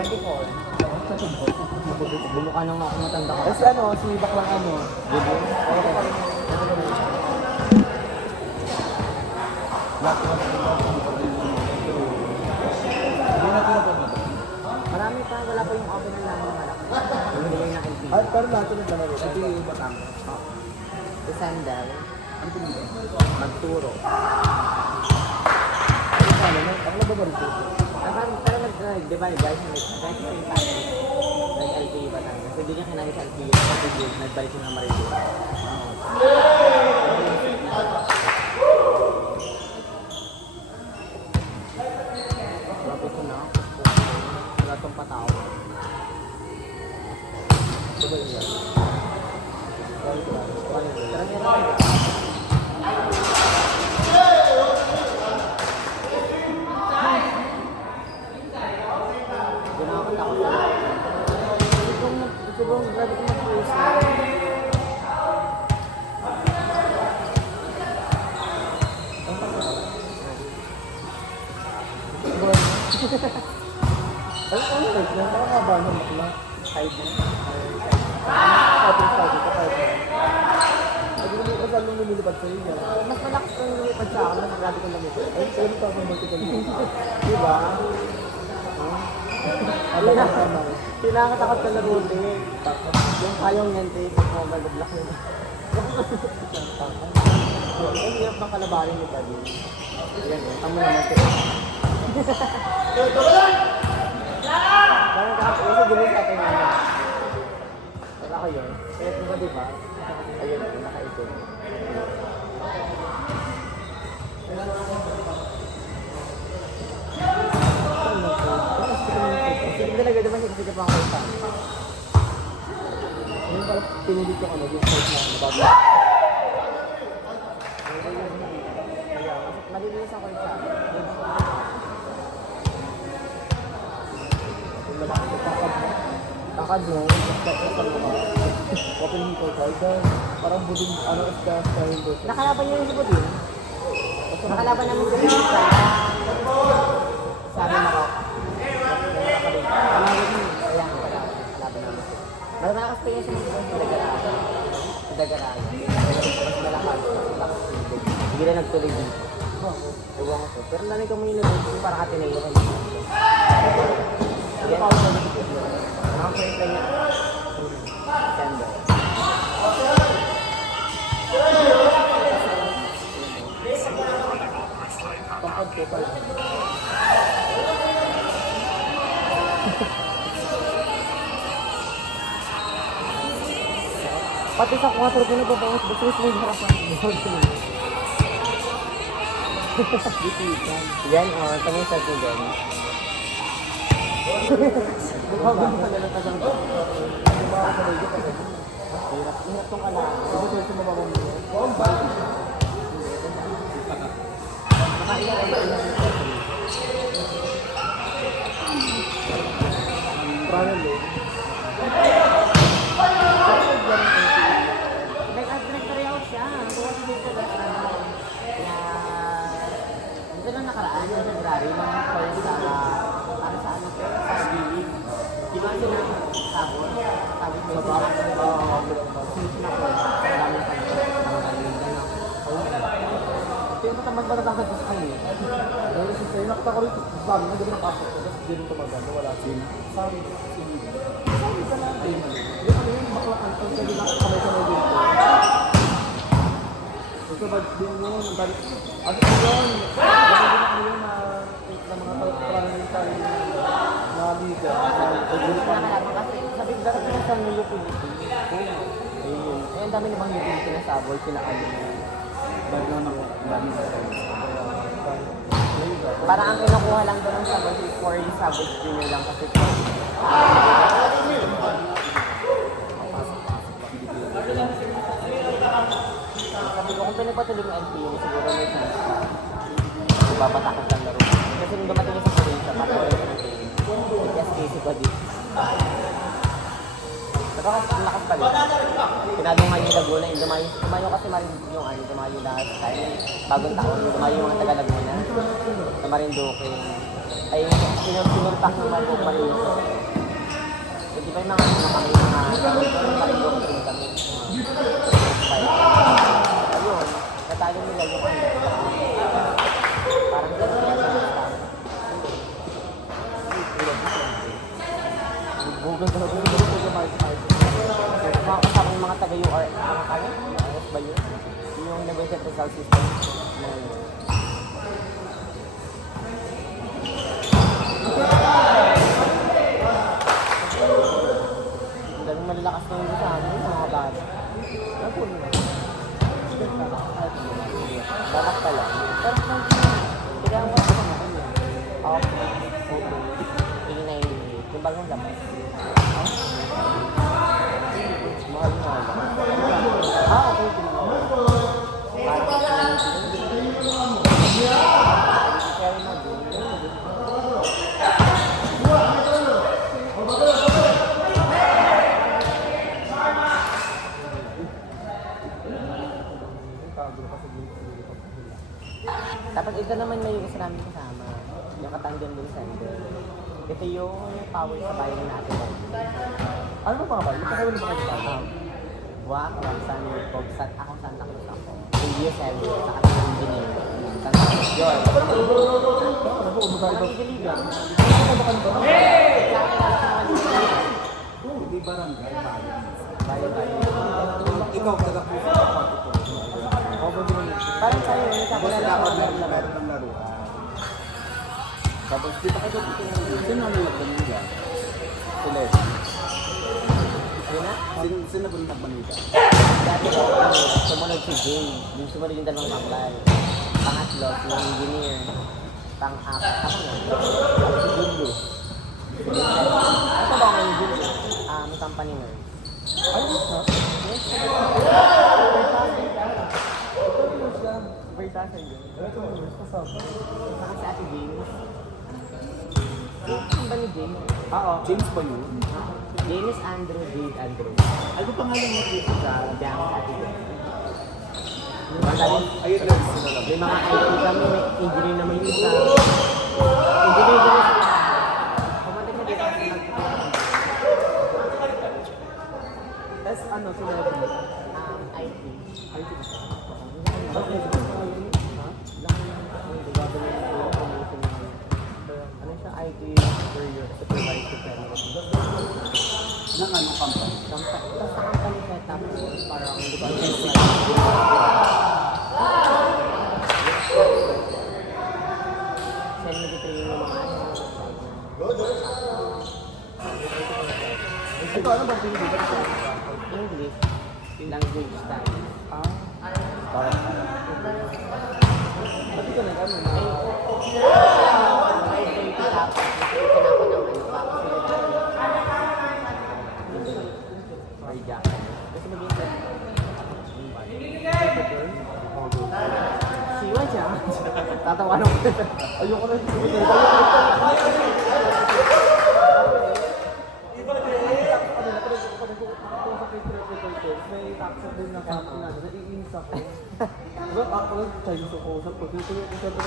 24. Bumukha nang ako matanda ka. Kasi ano, si Baklang ano. Diba? Marami pa, wala pa yung open na lang ng malaki. Yung na LP. At pero lahat yung naglalaro. Ito yung Batang. Si Sandal, Ano pinili? magturo. Ano, ako na ba ba rito? Pero nag-divide guys, guys sa yung family. Nag-LP ba tayo? Kasi hindi niya kinahin sa LP yung kapatid, nagbalik yung namaril. Grabe ko na. Wala itong pataw. Ito ba yun? Tara niya. Ginakatakot na. Kasi kung grabe ko mag-praise na. Ay, ano like na? Nakakaba ng bakla. Side na. Tapos sabi ko, kahit na. Hindi mo kasi anong lumilipad sa'yo niya. Mas malakas kung lumipad sa akin, mas grabe kong lumipad. Ay, sa'yo pa akong multiple mo. Diba? Alam na, tinakatakot sa laro din. Yung kayong yan, mo mag-block nila. Ang hirap ng kalabarin ni Buddy. Yan, tamo naman ito. Parang kasi gulis natin nga. Wala ko yun. Kaya kung ba diba? Ayun, nakaisip. Sige talaga naman yung kasi pa ako isa. Yung parang pinulit yung ano, yung site na nababa. Malilinis ako isa. Takad mo, open hito tayo. Parang buding, ano, style doon. Nakalaban niyo yung si Budin? Nakalaban namin sa isa. Sabi na ko. Kalaban niyo. Kaya nga pala. Kalaban namin siya. Malakas pa yun siya ng sa Dagarada. Sa Dagarada. Mas malakas. Hindi na nagtuloy dito. Ewan ko. Pero namin kami yung nilulog. Parang Ateneo kami. Yan. Mga friend lang niya. Sandal. Pampad ko, parang. Pati sa 4 ko na babangas, basta mas may harapan. Yan, tamay sa ko dyan. Bago mo pala ng tagang ko. Hirap tong kalaban. Ito ko sa mababang mo. Probably. Nag-tryout siya. Bukas dito sa dito lang nakaraan sa February ng first para sa ano pero sa bilig. Di ba sila sabon? Sabon ko sa ito yung matambag-matambag ko sa kanya. Dahil kasi sa'yo, nakita ko rin, sabi na gabi ng pasok ko, tapos di rin tumagal, wala sin. Sabi ka lang din. Yung ano yung bakla kanto, sabi na kamay-kamay din ko. Ito ba din yun, ano yun, gano'n din ako yun na mga parang tayo na liga. Kasi sabi ko darating na sa New Philippines. Ayun. Eh, ang dami namang New Philippines na sabol, sila kanina. Parang ang kinukuha lang doon ng sabol is for yung sabol junior lang kasi sabi ko kung pinagpatuloy mo LPU, siguro may chance pa. Babatakot ang laro. Kasi nung dumating yung sa Korea, patuloy ko ng game. SK si Buddy. Pero kasi ang lakas pa rin. Pinadungan yung Laguna, dumayo kasi yung ano, dumayo lahat. Kahit bagong taon, dumayo yung mga taga Laguna. Sa Marinduque. ay sinurtak ng mga Marinduque. So, di ba yung mga ano kami, mga Marinduque din kami. Ayun, natalo nila yung ano. Parang gano'n yung mga kasama yung mga taga-UR, mga kaya, URS ba yun? Yung Negotiate Result System. Ang daming malalakas na yun sa amin, mga bata. Ano na? Balak pa lang. Pero kailangan ko sa mga ano. Okay. Yung bagong labas. Mahal na. Okay. Parang carry na din. Dapat ito naman may isa namin kasama. Yung katandem din sa ito. Ito yung power sa bayan natin. Ano ba mga bayan? Ito kayo na ba kayo bayan? Buwak, San Pogsat, ako Santa Cruz ako. Previous heavy, sa kanila engineer. Santa Cruz yun. Mga igiligan. Hindi barangay, bayan. Bayan. Ikaw, taga-puso ka pa ito. Parang sa'yo, may kakilala ko ng laro. Meron ng laruan. Tapos, di ba kayo sino ang nagmanida? Sila. Yun na? Sino ba nagmanida? Dati ko, sumunod si Jay. Yung sumunod yung dalawang baklay. Pangatlo, si engineer. Pang-apat, ako na. Si Julio. Ito ba ang Julio? Company nurse. Ay, yes, ha? Yes, Versace yun. Ito mo, yes, kasama. Saka si Ate James. Saan ba ni James? Oo. James ba yun? James Andrew, Jade Andrew. Ano pangalan mo dito? Sa Bianca Ate James. Ayun lang, sila lang. May mga IT kami, may engineer naman yung isa. Engineer naman sa isa. Pumunta siya dito kasi nagtutulong. Tapos ano, sila lang? IT. IT. Okay. Ano siya IT superior, supervisor Nang anong company? Tapos sa company setup, parang hindi ko alam send me dito yung mga ano. Ito, ano ba pinili? English, language style. Parang pati ka nag-ano na siwa siya. Tatawanan ko. ayoko na may taxer din na kami na naiinis ako. Diba ako lang Chinese ako usap ko. Dito yung isa ko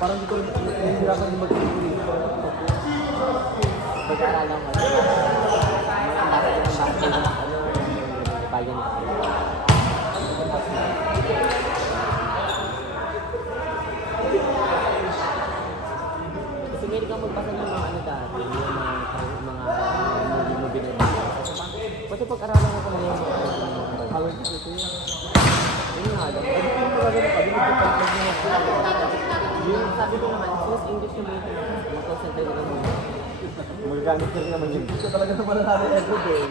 parang dito nahihirapan din mag-English. Pag-aaralan ko. Mga bata ng bata ng bayan natin. Kasi meron kang magbasa ng mga ano dati, yung mga movie na dito. Pati pag-aralan ko pa lang yung Hawag ko ito yun. yun nga lang. Ano yung magagano pa? Yung magpapag Yung sabi ko naman, since English na ba ito, mag-concentrate ko naman. Magagamit ko rin naman yun. Ito talaga naman na natin everyday.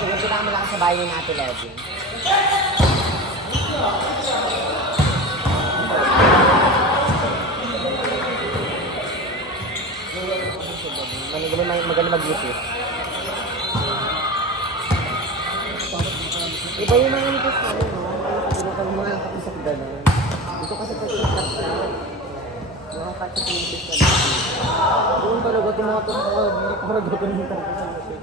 Yung pinakamalakas sa bayan ni Ate Levin. Magaling mag-YouTube. Iba yung mga nipis namin, no? Pag mga nakapisok gano'n. Ito kasi pag-ikat na. Mga kachipinitis ka na. Doon talaga tumatong ko. Hindi ko nagagawin yung talaga sa kasi.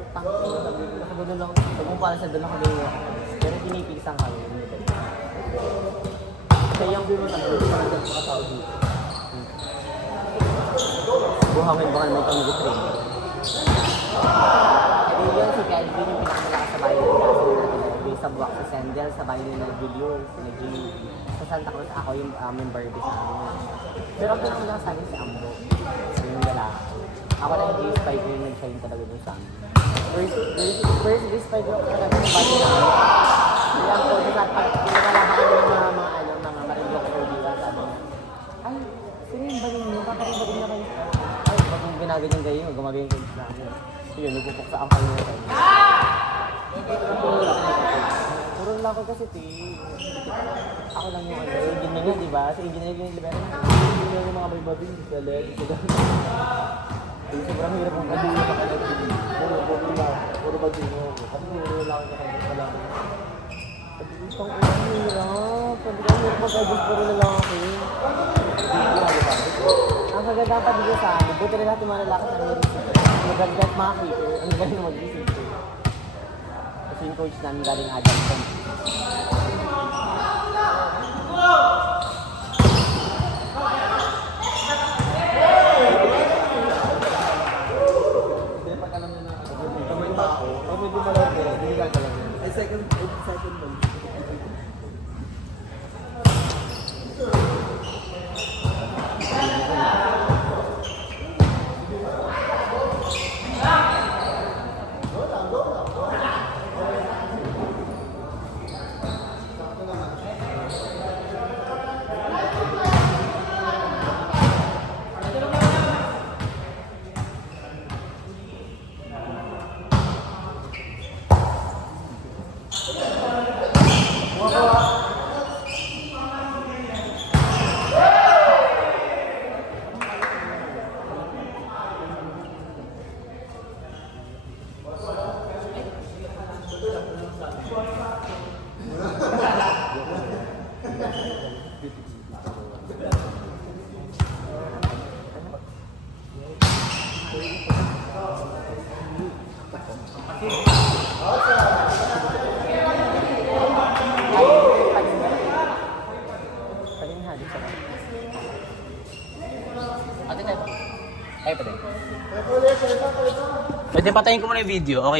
Utang ko. Nakagano'n lang. Pag mo pala sa doon nakagawa. Pero pinipilisang kami. Kaya yung biro na doon. Parang dyan sa tao dito. Buhangin baka naman kami train. Hindi yun si Kelvin yung pinakamalakas sa bayan nila. Sa buwak sa Sendel, sa bayan nila Julius, na Jimmy. Sa Santa Cruz, ako yung member din sa amin. Pero ang pinakamalakas sa amin si Ambo. Yung lalaki. Ako na yung G5 yung nag-shine talaga dun sa amin. First G5 yung talaga sa bayan namin. Kaya po, sa pag pinagalaman ko ng mga marilok ko dito, sabi niya, ay, sino yung baling mo? Paparin na kayo. Ay, pag yung ginaganyan kayo, gumagayin kayo sa amin. So yun, nagpupuksa ang kayo na kayo. Puro lang ako kasi, ako lang yung engineer nga, di ba? Sa engineer yung libero na. Hindi yung mga may babing, sa LED, sa gano'n. Sobrang hirap ang kadulo na kayo. Puro babing mo. Kasi puro lang ako nakakalaman. Itong hirap. Sabi ko, hirap mag-adjust puro lalaki. Ang kaganda pa dito sa amin, buti rin natin mga lalaki na maganda at mga keeper. Ang galing mag-isip. Kasi yung coach namin galing Adamson. Hindi, pag alam niya na may tao, o may dumalaw ko, hindi ka talaga. Ay, second lang. Ate, tayo. Ay, pwede. Pwede patayin ko muna yung video, okay?